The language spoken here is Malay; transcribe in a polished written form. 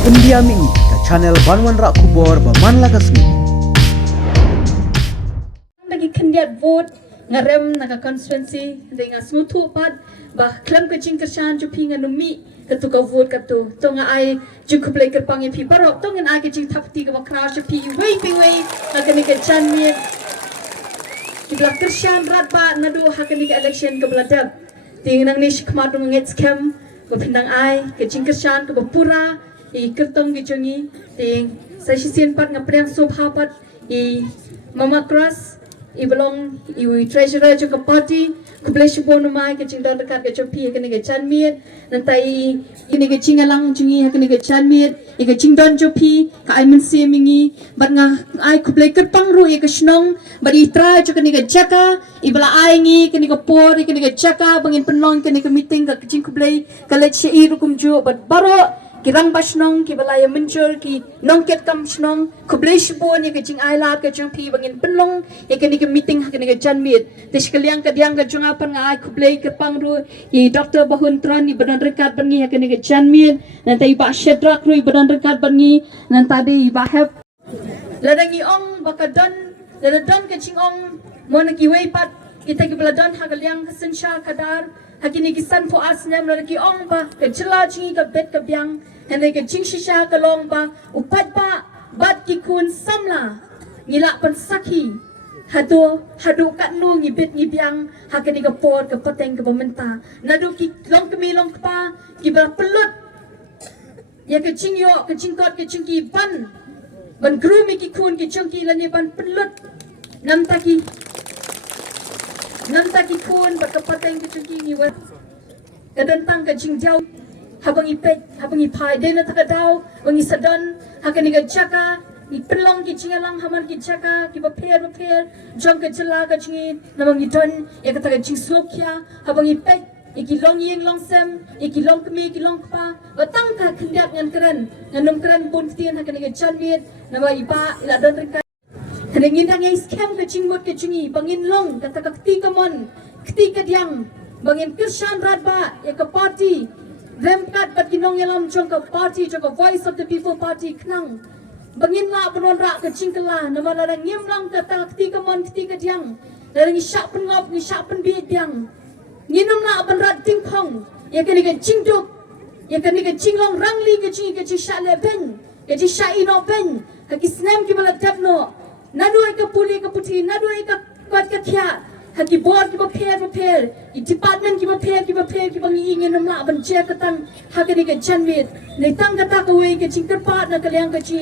Pendiam ini ke channel Banwan Rak Kubor Baman Lagasmi. Bagi kandidat vote ngarem naga constituency dengan smutu pad bah klam ke jingkren jupi nganumi ketuka vote katu tonga ai jingkup lay kerpang pi barok tongan ai ke jing tapti ke bakra jupi wei hakani ke chanmi ibla krisyan ratba nadu hakani ke election ke beladab tingnang nish kemadu ngets kem bapindang ai ke jingkren ke bapura I kertong gijongi ting sa sisien pat ngapriang subhapat I mama kras I belong I treasurer jo party kublesi bono mai ke jingdon dekat ke chopi ke nege chanmiet nantai I nege jingalang jungi ke nege chanmiet I ke jingdon jopi ka ai mensi mingi bat nga ai kublei kerpang ru I ke snong bat I tra jo ke nege jaka I bala ai ngi ke nege por ke nege jaka bangin penong ke nege meeting ke jing kublei ke lech I rukum jo bat baro kirang basnong ki balaya muncul ki nongket kam snong kublei shibon ye kecing aila ke jung pi bangin penlong ye ke ni ke meeting ke ni ke janmit tes kaliang ke diang ke jung apan ngai kublei ke pangru ye doktor bahun tron ni badan rekat bangi ke ni ke janmit nanti ba shedrak ru badan rekat bangi nanti ba have ladangi ong bakadon ladon ke jing ong monaki wei pat kita ke baladon hagaliang sensha kadar hakini kisan po asnem lagi ong ba ke chela jingi ke bet ke biang hende ke jing shisha ke long ba upat ba bat ki kun samla ngilak pan saki haduh katno ngi bet ngi biang hakini ke por ke peteng ke pementa nadu ki long kemi long pa ki bar pelut ya ke jing yo ke jing kot ke jing ki ban grumi ki kun ki jing ki lani ban pelut nam taki kun berkepatang ke cungki ni wat kadentang ke jingjau habang ipek habang ipai dena takadau bangi sadon hakan ni jaka ni pelong ki jingalang haman ki jaka ki baper jong ke jela ke jingi namang idon ya kata ke jing slokya habang ipek iki long yeng long sem iki long kemi iki long pa batang ka kendak ngan keren nganum keren pun tian hakan ni janwit nama iba ila don rekan Henengin ang scam ke jingmut ke jingi bangin long kata kati kamon kati kadiang bangin kirsan radba ya ke party remkat bat kinong yalam jong ke party jong ke voice of the people party knang bangin la penonrak ke jingkela nama larang ngim lang kata kati kamon kati kadiang larang isyak pengop isyak penbiang nginum la penrat tingpong ya ke ni ke jingduk ya ke ni ke jinglong rangli ke jingi ke jisyak leben ke jisyak ino ben ke kisnem ki bala dapno nadu eka puli eka puti nadu eka kuat kya haki board ki prepare I department ki prepare ki bangi ingin namla ban che katang haki ni ke janwit nei tang kata ko wei ke jingker pat na kaliang ke ji